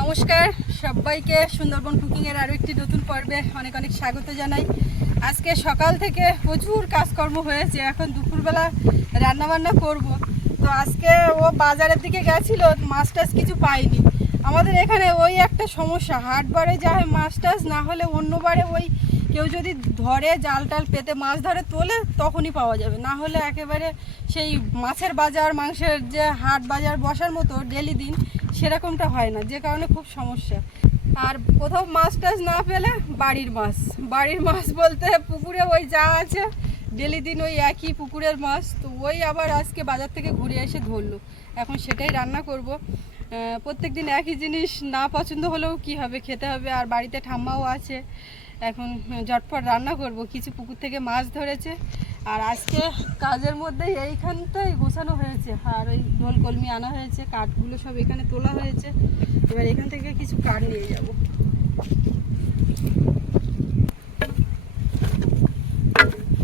নমস্কার, সবাইকে সুন্দরবন কুকিংয়ের আরও একটি নতুন পর্বে অনেক অনেক স্বাগত জানাই। আজকে সকাল থেকে প্রচুর কাজকর্ম হয়েছে, এখন দুপুরবেলা রান্নাবান্না করব। তো আজকে ও বাজারের দিকে গেছিল, মাছ টাছ কিছু পাইনি। আমাদের এখানে ওই একটা সমস্যা হাট বারে যা হয় মাছ টাছ, না হলে অন্য বারে ওই কেউ যদি ধরে জাল টাল পেতে মাছ ধরে তোলে, তখনই পাওয়া যাবে। না হলে একেবারে সেই মাছের বাজার, মাংসের যে হাট বাজার বসার মতো, ডেলি দিন সেরকমটা হয় না, যে কারণে খুব সমস্যা। আর কোথাও মাছ টাছ না পেলে বাড়ির মাছ। বাড়ির মাছ বলতে পুকুরে ওই যা আছে, ডেলি দিন ওই একই পুকুরের মাছ, তো ওই আবার আজকে বাজার থেকে ঘুরে এসে ধরলো। এখন সেটাই রান্না করব। প্রত্যেক দিন একই জিনিস, না পছন্দ হলেও কি হবে, খেতে হবে। আর বাড়িতে ঠাম্মাও আছে। এখন ঝটপট রান্না করব। কিছু পুকুর থেকে মাছ ধরেছে। আর আজকে কাজের মধ্যে এইখানটাই গোছানো হয়েছে। আর ওই ঢোল কলমি আনা হয়েছে, কাঠগুলো সব এখানে তোলা হয়েছে। এবার এখান থেকে কিছু কাঠ নিয়ে যাব।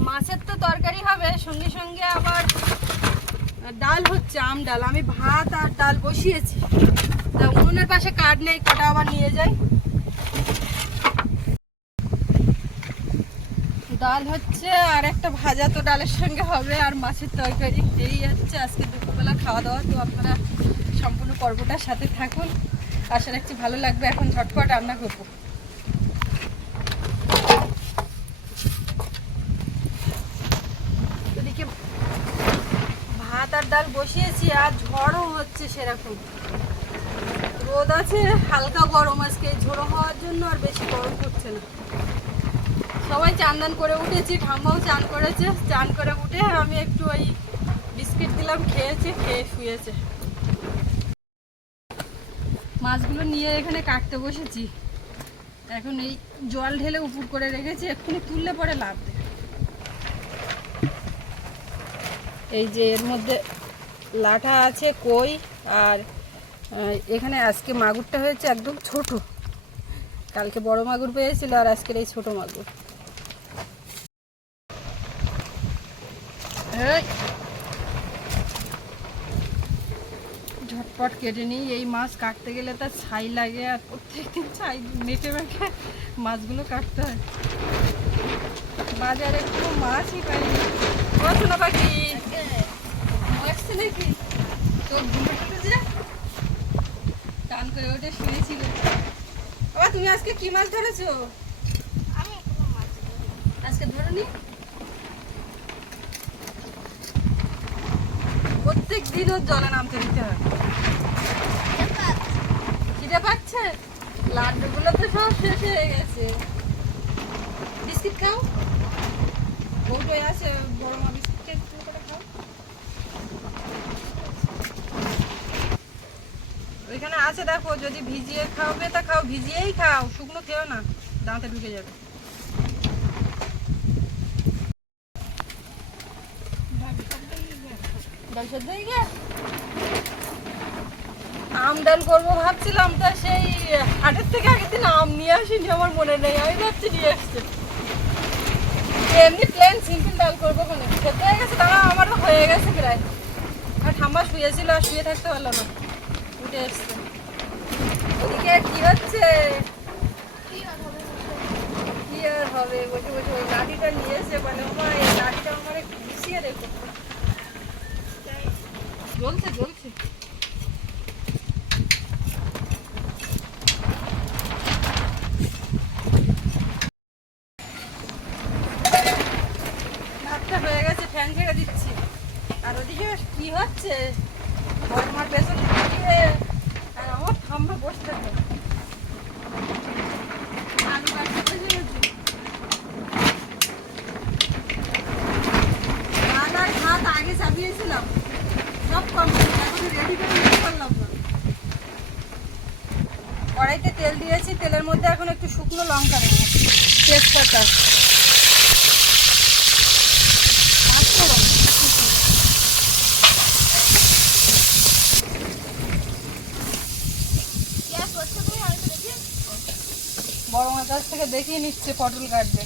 মাছের তো তরকারি হবে, সঙ্গে সঙ্গে আবার ডাল হচ্ছে, আম ডাল। আমি ভাত আর ডাল বসিয়েছি। তা উনুনের পাশে কাঠ নেই, কটা আবার নিয়ে যাই। ডাল হচ্ছে আর একটা ভাজা তো ডালের সঙ্গে হবে, আর মাছের তরকারি। এই হচ্ছে আজকে দুপুরবেলা খাওয়া দাওয়া, তো আপনারা সম্পূর্ণ পর্বটার সাথে থাকুন। আশা রাখছি ভালো লাগবে। এখন ঝটপট রান্না করব। এদিকে ভাত আর ডাল বসিয়েছি, আর ঝড়ও হচ্ছে সেরকম। রোদ আছে, হালকা গরম আজকে, ঝোড়ো হওয়ার জন্য আর বেশি গরম পড়ছে না। সবাই চান দান করে উঠেছি, ঠাম্মাও চান করেছে, চান করে উঠে আমি একটু ওই বিস্কিট দিলাম, খেয়েছে, খেয়ে শুয়েছে। মাছগুলো নিয়ে এখানে কাটতে বসেছি। এখন এই জল ঢেলে উপুর করে রেখেছি, এক্ষুনি তুললে পরে লাভ এই যে এর মধ্যে লাঠা আছে, কই, আর এখানে আজকে মাগুরটা হয়েছে একদম ছোট। কালকে বড় মাগুর পেয়েছিল, আর আজকের এই ছোট মাগুর। ঝটপট কেটে নিই। এই মাছ কাটতে গেলে তার ছাই লাগে আর প্রত্যেকদিন ছাই মেটে মেখে মাছগুলো কাটতে হয়। বাজারে কোনো মাছই পাইনি পড়াশোনা পাখি। আসছে নাকি? তো ঘুমে যে টান করে ওঠে শুয়েছিল। বাবা তুমি আজকে কি মাছ ধরেছো? আজকে ধরনি? প্রত্যেক ওর জলে নামতে দিতে হয় খিদে পাচ্ছে? লাড্ডুগুলো তো সব শেষ হয়ে গেছে। বিস্কিট খাও। বউটোই আছে, বড় মা বিস্কিট খেয়ে করে খাও। ওইখানে আছে, দেখো, যদি ভিজিয়ে খাওয়াবে তা খাও, ভিজিয়েই খাও, শুকনো খেও না, দাঁতে ঢুকে যাবে। ডাল আম ডাল করব ভাবছিলাম, তা সেই হাটের থেকে আগের দিন আম নিয়ে আসিনি, আমার মনে নেই, আমি ভাবছি নিয়ে আসছে। এমনি প্লেন সিম্পল ডাল করব কেন? সেদ্ধ হয়ে গেছে তারা আমার হয়ে গেছে প্রায়। আর ঠাম্মা শুয়েছিল আর শুয়ে থাকতে পারল না। উঠে এসছে। ওদিকে কি হচ্ছে? কি আর হবে? বসে বসে ওই লাঠিটা নিয়ে এসে বলে মা এই লাঠিটা আমার একটু গুছিয়ে রেখো জ্বলছে জ্বলছে দেখিয়ে নিচ্ছে পটল কাটবে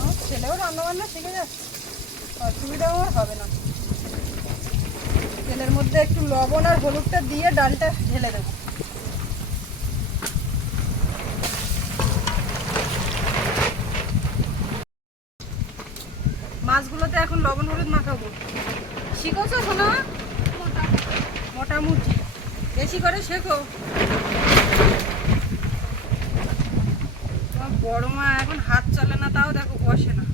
আমার ছেলেও রান্নাবান্না শিখে যাচ্ছে। অসুবিধা আমার হবে না। তেলের মধ্যে একটু লবণ আর হলুদটা দিয়ে ডালটা ঢেলে দেবো। মাছগুলোতে এখন লবণ হলুদ মাখাবো। শিখেছো সোনা? মোটামুটি। বেশি করে শেখো। বড় মা এখন হাত চলে না তাও দেখো বসে না।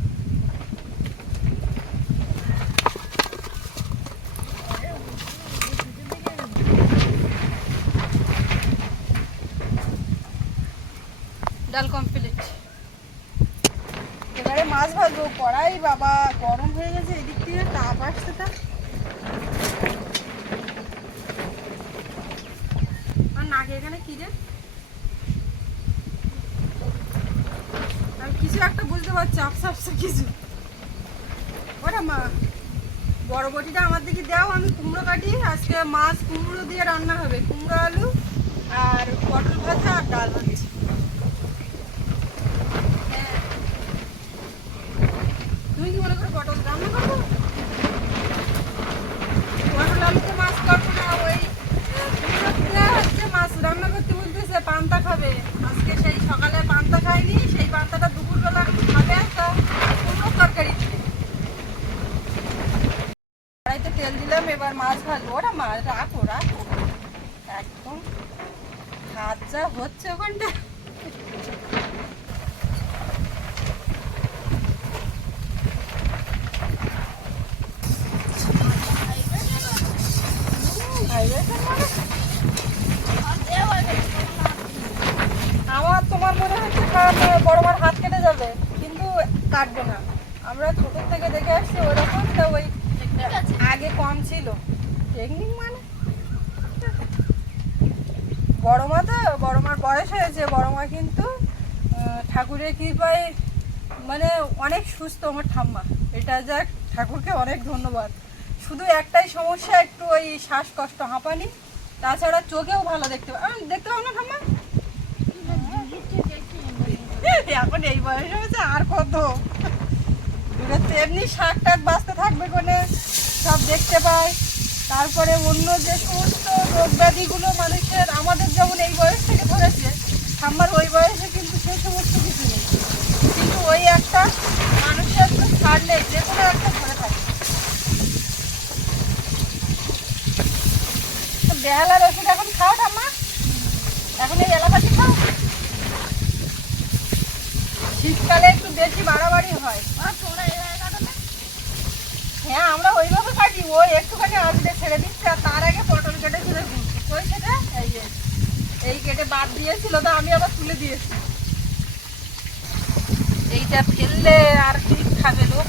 ডাল কমপ্লিট এবারে মাছ ভাজবো। কড়াই বাবা গরম হয়ে গেছে এদিক থেকে তাপ আসছে তা। আর নাকে এখানে কি রে আমি কিছু একটা বুঝতে পারছি আপসা কিছু। ওরা মা, বড় বটিটা আমার দিকে দাও, আমি কুমড়ো কাটি, আজকে মাছ কুমড়ো দিয়ে রান্না হবে, কুমড়ো আলু আর পটল ভাজা আর ডাল হচ্ছে হ্যাঁ তুমি কি মনে করো পটল রান্না করব পটল আলুতে মাছ করব না ওই আহ, কুমড়ো দিয়ে হচ্ছে মাছ রান্না করতে বলতেছে পান্তা খাবে আজকে সেই সকালে পান্তা খাইনি সেই পান্তাটা দুপুরবেলা খাবে তো কুমড়ো তরকারি দিয়ে কড়াইতে তেল দিলাম এবার মাছ ভাজবো ওরা মাছ রাখো রাখো একদম হাত যা হচ্ছে ওখানটা Vibration মানে? আমার তোমার মনে হচ্ছে খারাপ বড় বড় হাত কেটে যাবে কিন্তু কাটবে না আমরা ছোট থেকে দেখে আসছি ওরকম তো ওই আগে কম ছিল মানে? বড় মা তো বড় মার বয়স হয়েছে বড় মা কিন্তু ঠাকুরের কৃপায় মানে অনেক সুস্থ আমার ঠাম্মা। এটা যাক ঠাকুরকে অনেক ধন্যবাদ। শুধু একটাই সমস্যা একটু ওই শ্বাসকষ্ট হাঁপানি। তাছাড়া চোখেও ভালো দেখতে পা- আহ, দেখতে পাও না ঠাম্মা? এখন এই বয়স হয়েছে আর কত? এমনি শাক টাক বাঁচতে থাকবে কোনে সব দেখতে পায়। তারপরে অন্য যে সমস্ত রোগ ব্যাধিগুলো মানুষের, আমাদের যেমন এই বয়স থেকে ধরেছে ঠাম্মার ওই বয়সে কিন্তু সেই সমস্ত কিছু নেই। কিন্তু ওই একটা মানুষের তো ছাড় নেই, যে কোনো একটা ধরে থাকে। বেহালার ওষুধ এখন খাও ঠাম্মা। এখন এই এলাকাতে খাও। শীতকালে একটু বেশি বাড়াবাড়ি হয় হ্যাঁ আমরা ওইভাবে কাটি ও একটুখানি আজকে ছেড়ে দিচ্ছে আর তার আগে পটল কেটে তুলে দিচ্ছি ওই সেটা এই যে এই কেটে বাদ দিয়েছিল তো আমি আবার তুলে দিয়েছি। এইটা ফেললে আর কি খাবে লোক?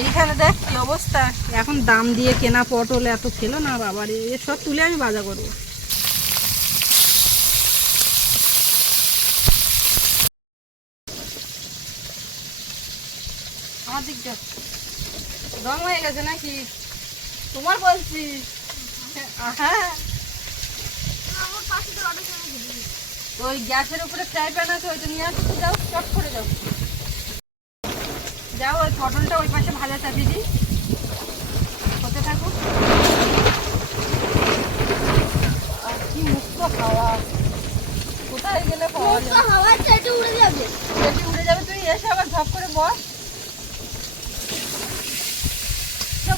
এইখানে দেখ কি অবস্থা। এখন দাম দিয়ে কেনা পটল এত খেলো না বাবার সব তুলে আমি বাজা করব। আমার দিকটা রং হয়ে গেছে নাকি? তোমার বলছি। ওই গ্যাসের উপরে ফ্রাই প্যান আছে ওইটা নিয়ে আসো তো যাও চট করে যাও। যাও ওই পটলটা ওই পাশে ভাজা চাপিয়ে দিই হতে থাকুক আর কি মুক্ত হাওয়া। কোথায় গেলে পাওয়া যাবে? পেটে উড়ে যাবে তুই এসে আবার ঝপ করে বস সব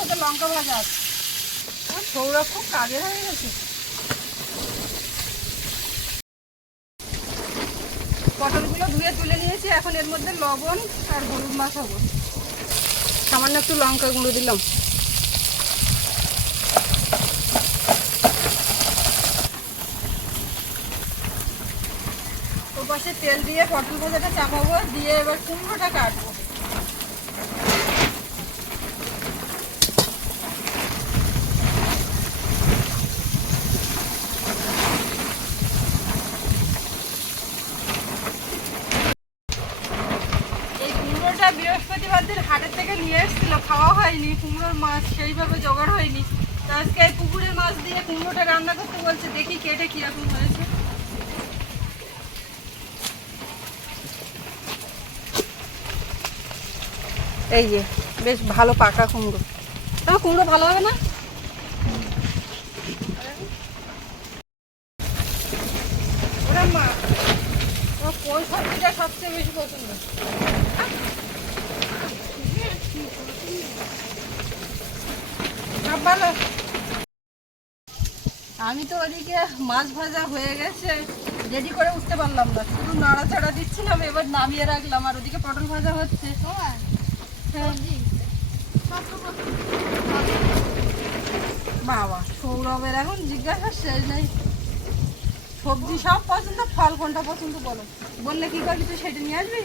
ওটা লঙ্কা ভাজা আছে খুব হয়ে গেছে পটলগুলো ধুয়ে তুলে নিয়েছি এখন এর মধ্যে লবণ আর হলুদ মাখাবো সামান্য একটু লঙ্কা গুঁড়ো দিলাম। পাশে তেল দিয়ে পটল ভাজাটা চাপাবো দিয়ে এবার কুমড়োটা কাটবো এই কুমড়োটা বৃহস্পতিবার দিন হাটের থেকে নিয়ে এসেছিল খাওয়া হয়নি কুমড়োর মাছ সেইভাবে জোগাড় হয়নি তো আজকে এই পুকুরের মাছ দিয়ে কুমড়োটা রান্না করতে বলছে দেখি কেটে কীরকম হয়েছে এই যে, বেশ ভালো পাকা কুমড়ো। তবে কুমড়ো ভালো হবে না? আমি তো ওদিকে মাছ ভাজা হয়ে গেছে রেডি করে উঠতে পারলাম না। শুধু নাড়াচাড়া দিচ্ছিলাম, এবার নামিয়ে রাখলাম, আর ওদিকে পটল ভাজা হচ্ছে। বাবা, সৌরভের এখন জিজ্ঞাসা শেষ নেই। সবজি সব পছন্দ ফল কোনটা পছন্দ বলো। বললে কি করবি তুই সেটা নিয়ে আসবি?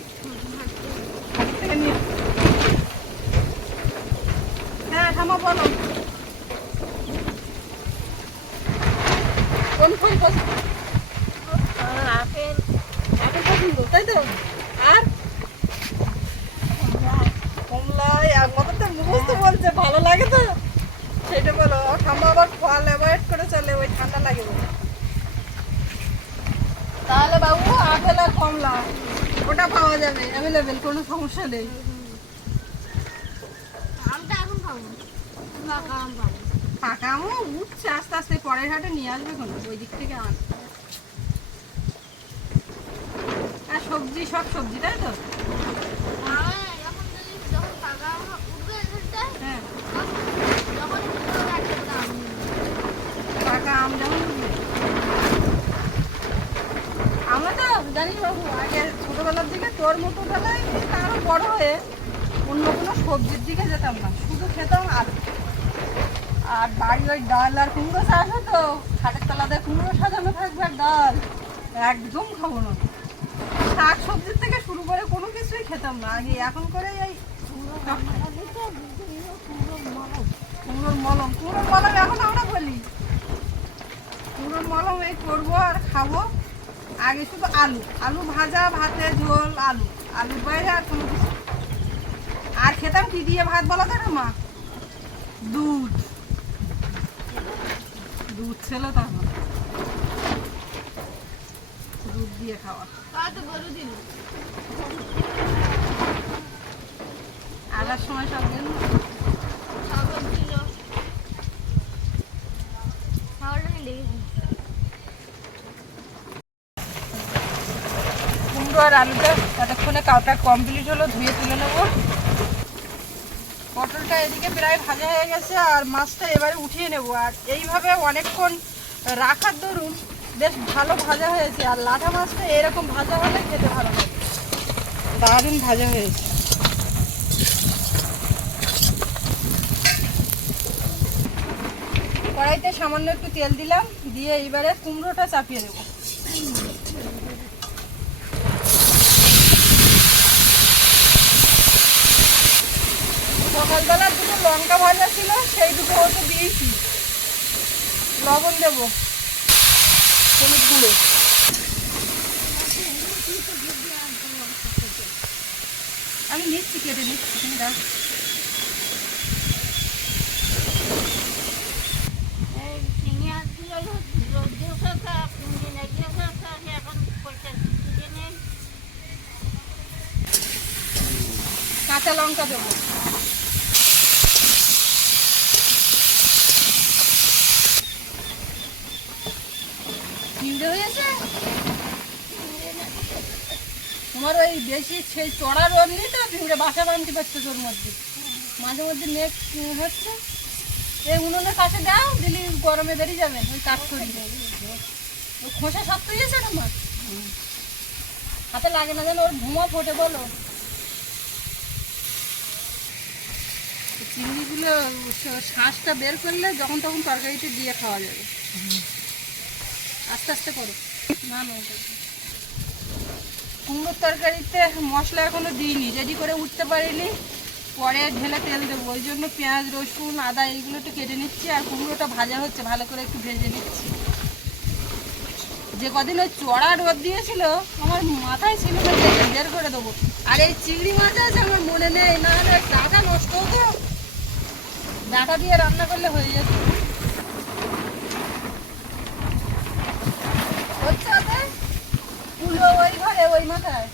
হ্যাঁ ঠামা বলো কোন ফল পছন্দ আপেল আপেল পছন্দ তাই তো আর কমলা একমাত্র তো মুখস্থ বলছে ভালো লাগে তো সেটা বলো ঠাম্মা আবার ফল অ্যাভয়েড করে চলে ওই ঠান্ডা লাগে বলে তাহলে বাবু আপেল আর কমলা ওটা পাওয়া যাবে অ্যাভেলেবেল কোনো সমস্যা নেই। আমটা এখন খাব পাকা আম পাবো। ফাঁকা আমও উঠছে আস্তে আস্তে পরের হাটে নিয়ে আসবে কোনো ওই দিক থেকে আন আর সবজি সব সবজি তাই তো? পাকা আম হ্যাঁ। যখন আমরা তো জানিস বাবু আগে ছোটবেলার দিকে তোর মতো বেলায় আরও বড় হয়ে অন্য কোনো সবজির দিকে যেতাম না। শুধু খেতাম আলু। আর বাড়ি ওই ডাল আর কুমড়ো চাষ হতো, খাটের তলাতে কুমড়ো সাজানো থাকবে আর ডাল, একদম খাব না। শাক সবজির থেকে শুরু করে কোনো কিছুই খেতাম না। আগে এখন করে এই। কুমড়োর মলম কুমড়োর মলম এখন আমরা বলি। কুমড়োর মলম এই করব আর খাব। আগে শুধু আলু আলু ভাজা, ভাতে ঝোল, আলু। আলুর বাইরে আর কোনো কিছু। আর খেতাম কি দিয়ে ভাত বলা তো না মা? দুধ। দুধ ছিল তখন দুধ দিয়ে খাওয়া। আগার সময় সব দিন ছাগল ছিল ছাগলটা নিয়ে লেগেছি আর আলুটা ততক্ষণে কাউটা কমপ্লিট হলো, ধুয়ে তুলে নেব। পটলটা এদিকে প্রায় ভাজা হয়ে গেছে আর মাছটা এবারে উঠিয়ে নেব। আর এইভাবে অনেকক্ষণ রাখার দরুন বেশ ভালো ভাজা হয়েছে। আর লাঠা মাছটা এরকম ভাজা হলে খেতে ভালো লাগে। দারুণ ভাজা হয়েছে। কড়াইতে সামান্য একটু তেল দিলাম, দিয়ে এইবারে কুমড়োটা চাপিয়ে দেবো সকালবেলার দুটো লঙ্কা ভাজা ছিল সেই দুটো ওতে দিয়েছি। লবণ দেবো। হলুদ গুঁড়ো। আমি নিচ্ছি কেটে নিচ্ছি তুমি দাও। এই চিংড়ি আসছিল রোদ্দুর খাকা পুঁজি নাকিয়ে খাকা এখন পয়সা দিয়ে নেই কাঁচা লঙ্কা দেবো তিনটে তোমার ওই বেশি সেই চড়া রোদ নেই তো, ভিড়ে বাসা বানতে পারছ তোর মধ্যে। মাঝে মধ্যে মেঘ হচ্ছে। এই উনুনের কাছে দাও, দিলি গরমে বেরিয়ে যাবে, ওই কাজ করি ওই খোসা শক্ত হয়েছে মাছ হাতে লাগে না যেন, ওর ধুমা ফোটে বলো। চিংড়িগুলো শ্বাসটা বের করলে যখন তখন তরকারিতে দিয়ে খাওয়া যাবে। আস্তে আস্তে করো। না কুমড়োর তরকারিতে মশলা এখনও দিইনি রেডি করে উঠতে পারিনি। পরে ঢেলে তেল দেবো, ওই জন্য পেঁয়াজ, রসুন, আদা, এইগুলো একটু কেটে নিচ্ছি, আর কুমড়োটা ভাজা হচ্ছে, ভালো করে একটু ভেজে নিচ্ছি। যে কদিন ওই চড়া রোদ দিয়েছিল, আমার মাথায় ছিল বের করে দেবো। আর এই চিংড়ি মাছ আছে, আমার মনে নেই, না হলে ডাটা নষ্ট হতো। ডাটা দিয়ে রান্না করলে হয়ে যেত ওই চাপে কুলো ওই ঘরে ওই মাথায়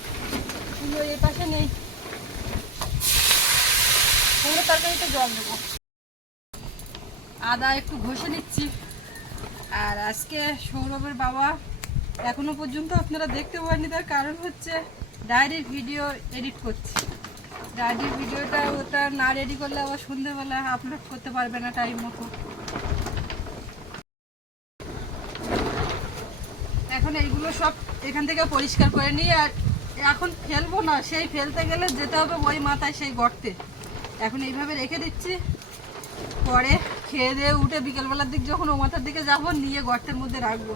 কুলো এই পাশে নেই কুমড়ো তরকারিতে জল দেবো আদা একটু ঘষে নিচ্ছি। আর আজকে সৌরভের বাবা এখনও পর্যন্ত আপনারা দেখতে পাননি, তার কারণ হচ্ছে ডায়েরির ভিডিও এডিট করছি। ডায়েরির ভিডিওটা ওটা না রেডি করলে আবার সন্ধ্যেবেলা আপলোড করতে পারবে না টাইম মতো এখন এইগুলো সব এখান থেকে পরিষ্কার করে নিয়ে আর এখন ফেলব না, সেই ফেলতে গেলে যেতে হবে ওই মাথায় সেই গর্তে। এখন এইভাবে রেখে দিচ্ছি। পরে খেয়ে দিয়ে উঠে বিকেলবেলার দিক যখন ও মাথার দিকে যাব, নিয়ে গর্তের মধ্যে রাখব।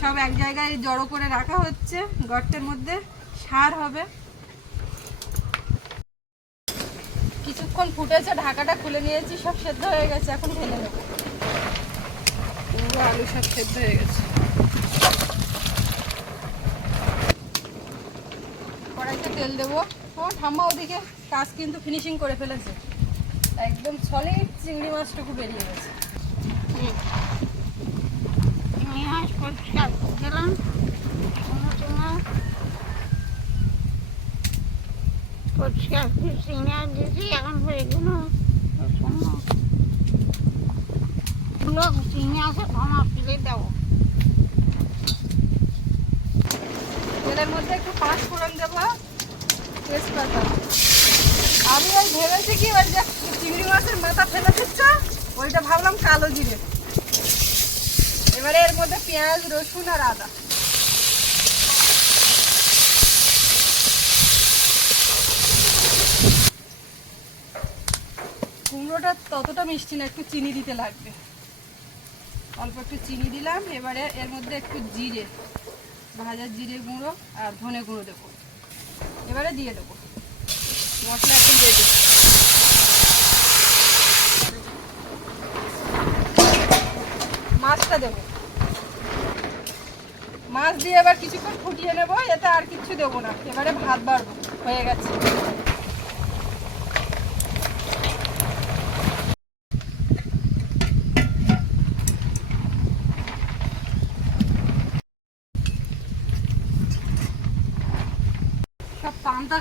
সব এক জায়গায় জড়ো করে রাখা হচ্ছে, গর্তের মধ্যে সার হবে। কিছুক্ষণ ফুটেছে, ঢাকাটা খুলে নিয়েছি, সব সেদ্ধ হয়ে গেছে, এখন ঢেলে নেব আলু সব সেদ্ধ হয়ে গেছে। কড়াইতে তেল দেবো। ও ঠাম্মা ওদিকে কাজ কিন্তু ফিনিশিং করে ফেলেছে। একদম সলিড চিংড়ি মাছটুকু বেরিয়ে গেছে। পরিষ্কার চিংড়ি দিয়েছি এখন এগুলো চিংড়ি আছে ক্ষমা ফেলে দেবো তেলের মধ্যে একটু পাঁচ ফোড়ন দেবো। তেজপাতা আমি ওই ভেবেছি কি, ওই যে চিংড়ি মাছের মাথা ফেলে দিচ্ছ, ওইটা ভাবলাম কালো জিরে। এবারে এর মধ্যে পেঁয়াজ, রসুন আর আদা। কুমড়োটা ততটা মিষ্টি না, একটু চিনি দিতে লাগবে। অল্প একটু চিনি দিলাম, এবারে এর মধ্যে একটু জিরে ভাজা জিরে গুঁড়ো আর ধনে গুঁড়ো দেবো। এবারে দিয়ে দেবো। মশলা একদম রেডি মাছটা দেবো। মাছ দিয়ে এবার কিছুক্ষণ ফুটিয়ে নেব এতে আর কিছু দেবো না। এবারে ভাত বাড়বো হয়ে গেছে।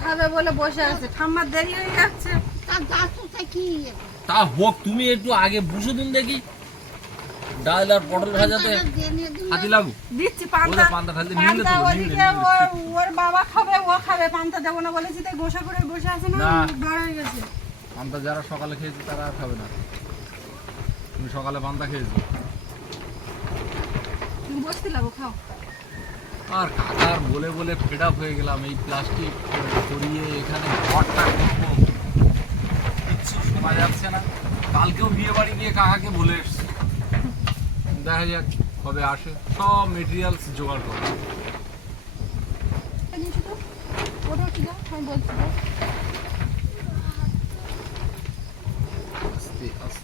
খাবে বলে বসে আছে। ঠাম্মার দেরি হয়ে যাচ্ছে। তার দাঁতটা কি? তা হোক তুমি একটু আগে বুঝে দিন দেখি। ডাল আর পটল ভাজাতে হাতি লাগু দিচ্ছি পান্তা। পান্তা ঢালতে নিলে তো, ওর বাবা খাবে ও খাবে। পান্তা দেবো না বলেছি তাই গোসা করে বসে আছে না। হয়ে গেছে। পান্তা যারা সকালে খেয়েছে তারা আর খাবে না। তুমি সকালে পান্তা খেয়েছো। তুমি বসতে লাগো খাও। আর কাকার বলে বলে ফেড আপ হয়ে গেলাম এই প্লাস্টিক সরিয়ে এখানে ঘরটা কিচ্ছু শোনা যাচ্ছে না। কালকেও বিয়ে বাড়ি গিয়ে কাকাকে বলে এসছি। দেখা যাক কবে আসে। সব মেটেরিয়ালস জোগাড় করো।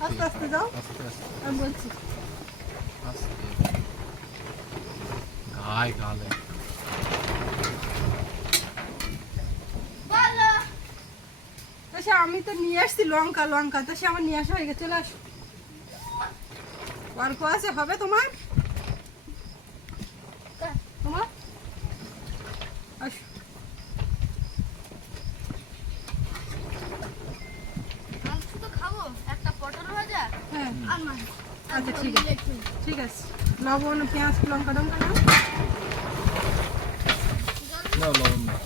আস্তে আস্তে আস্তে। আমি বলছি আস্তে গায়ে গালে তো সে আমি তো নিয়ে আসছি লঙ্কা লঙ্কা। তো সে আমার নিয়ে আসা হয়ে গেছে চলে আসো। অল্প আছে হবে তোমার? তোমার? আসো। মাংস তো খাব একটা পটল ভাজা হ্যাঁ। আচ্ছা ঠিক আছে। ঠিক আছে। লবণ পেঁয়াজ লঙ্কা টঙ্কা লবণ দাও।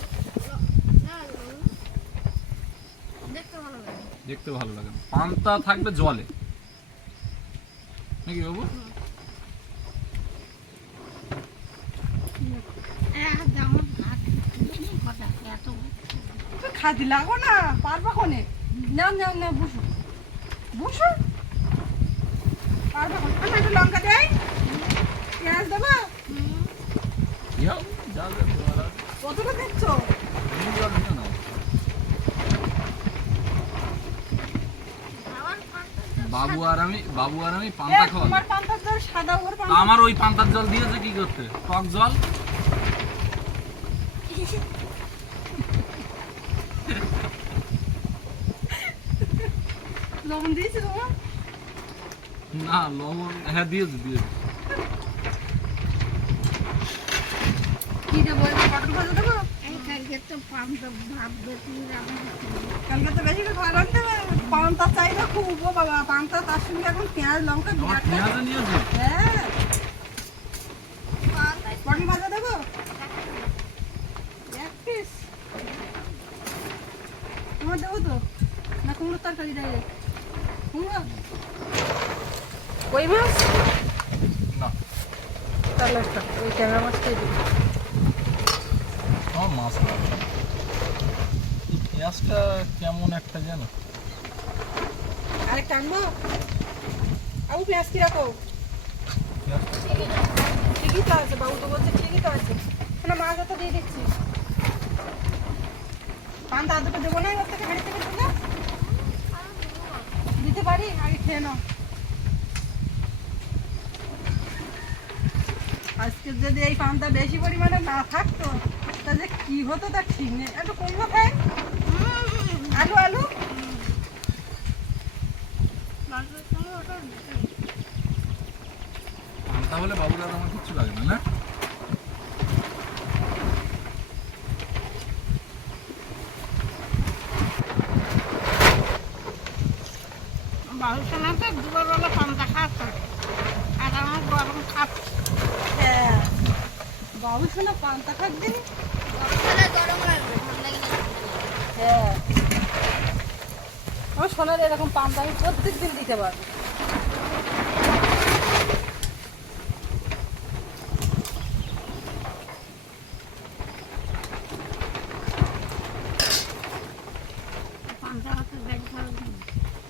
দেখতে ভালো লাগে না। পান্তা থাকবে জলে। নাকি বাবু? খাদি লাগো না পারবা কোনে? নাও নাও নাও বসো। বসো। পারবা কোনে? আমি একটু লঙ্কা দেবো। কতটা বাবু আর আমি বাবু আর আমি পান্তা খাওয়া তোমার পান্তার জল সাদা ওর পান্তা। আমার ওই পান্তার জল দিয়েছে কি করতে? টক জল? লবণ দিয়েছি তোমার? না লবণ হ্যাঁ দিয়েছে দিয়েছে। কালকে তো বেশি ভালো লাগছে পান্তা চাই খুব বাবা পান্তা তার সঙ্গে এখন পেঁয়াজ লঙ্কা হ্যাঁ পটি ভাজা দেবো। এক পিস তোমার দেবো তো না কুমড়োর তরকারি দেবে কুমড়ো কই মাছ না তাহলে ওই ট্যাংরা মাছটাই দেবো মাছ পেঁয়াজটা কেমন একটা পেঁয়াজ কীরকম পেঁয়াজটা ঠিকই তো আছে বাবু তো বলছে ঠিকই তো আছে। দিয়ে দিচ্ছি। দুটো দেবো না থেকে হাঁড়ি থেকে তুলে দিতে পারি, আগে খেয়ে নাও। আজকে যদি এই পান্তা বেশি পরিমাণে না থাকতো তাহলে কি হতো তার ঠিক নেই। একটু কমবো খাই? আলু আলু। তাহলে বাবুর আমার কিচ্ছু লাগে না না? বাবুসোনাকে দুপুরবেলা পান্তা খাচ্ছে। আর আমার গরম খাচ্ছে। হ্যাঁ। বাবু শোনা পান্তা খাক দিন গরম হলে গরম লাগবে ঠান্ডা গেলে হ্যাঁ আমার পান্তা আমি প্রত্যেক দিন দিতে পারব।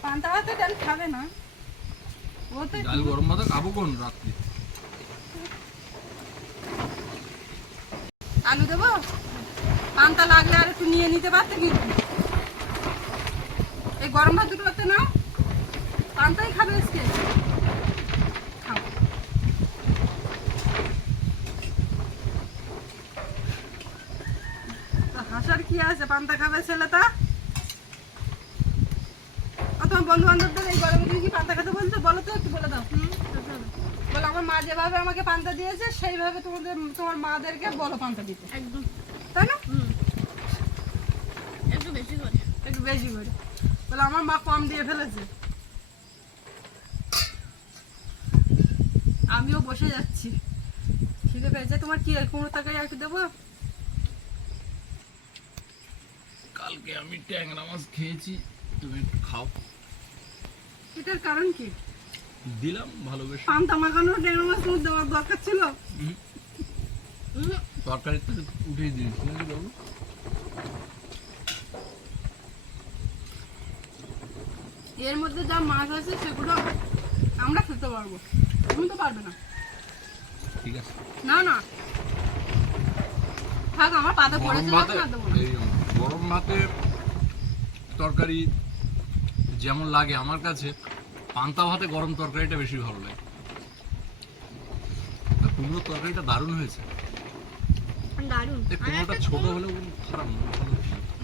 পান্তা ডাল খাবে না। ও তো ডাল গরম ভাত খাব কোন রাত্রি আলু দেবো পান্তা লাগলে আর একটু নিয়ে নিতে পারতে কিন্তু এই গরম ভাত দুটো করতে নাও পান্তাই খাবে আজকে খাও তো হাসার কি আছে পান্তা খাবে ছেলেটা? তোমার বন্ধু বান্ধবদের এই গরমে তুমি কি পান্তা খেতে বলছো? বলো তো একটু বলে দাও। বলো আমার মা যেভাবে আমাকে পান্তা দিয়েছে সেইভাবে তোমাদের তোমার মাদেরকে বলো পান্তা দিতে। একদম। তাই না? একটু বেশি করে। একটু বেশি করে। বলে আমার মা কম দিয়ে ফেলেছে। আমিও বসে যাচ্ছি। ঠিক আছে তোমার কি কুমড়ো তরকারি আর একটু দেবো? কালকে আমি ট্যাংরা মাছ খেয়েছি তুমি একটু খাও। এটার কারণ কি? দিলাম ভালোবেসে। পান্তা মাখানো ডেঙ্গু মাছ তোমার দেওয়ার দরকার ছিল। তরকারি তো উঠিয়ে দিয়েছি নাকি বাবু? এর মধ্যে যা মাছ আছে সেগুলো আমরা খেতে পারব। তুমি তো পারবে না। ঠিক আছে। না না। থাক আমার পাতা পড়েছে না দেবো না। গরম ভাতে তরকারি যেমন লাগে আমার কাছে পান্তা ভাতে গরম তরকারিটা বেশি ভালো লাগে। কুমড়োর তরকারিটা দারুণ হয়েছে। দারুণ। কুমড়োটা ছোট হলেও খারাপ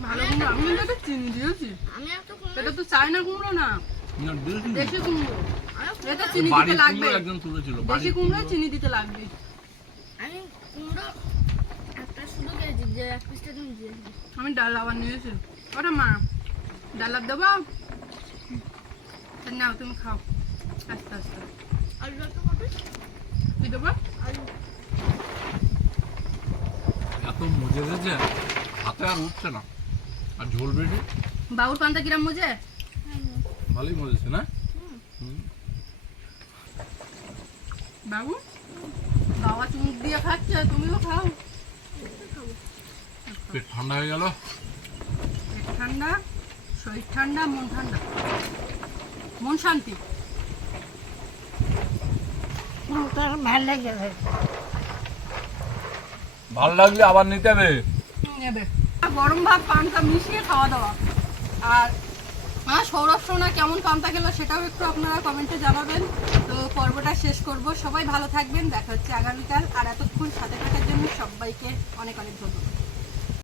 ভালো কুমড়ো। আমি কিন্তু একটা চিনি দিয়েছি আমি এটা তো চায়না কুমড়ো না। দেশি কুমড়ো। এটা চিনি দিতে লাগবে। তুলেছিল দেশি কুমড়ো চিনি দিতে লাগবে। আমি কুমড়ো একটা শুধু যে এক পিসটা তুমি দিয়েছি আমি ডাল আবার নিয়েছি ওটা মা ডাল আর দেবো? নাও তুমি খাও। আস্তে আস্তে। কি দেবো? এত মজে গেছে হাতে আর উঠছে না। আর ঝোল বাবুর পান্তা কিরাম মজে? ভালোই মজেছে না? বাবু? বাবা চুমুক দিয়ে খাচ্ছে তুমিও খাও। পেট ঠান্ডা হয়ে গেল। পেট ঠান্ডা শরীর ঠান্ডা মন ঠান্ডা। মন শান্তি। ভালো লাগে ভালো লাগলে আবার নিতে হবে। নেবে। গরম ভাত পান্তা মিশিয়ে খাওয়া দাওয়া। আর আমার সৌরভ সোনা কেমন পান্তা খেলো সেটাও একটু আপনারা কমেন্টে জানাবেন। তো পর্বটা শেষ করব। সবাই ভালো থাকবেন। দেখা হচ্ছে আগামীকাল। আর এতক্ষণ সাথে থাকার জন্য সবাইকে অনেক অনেক ধন্যবাদ।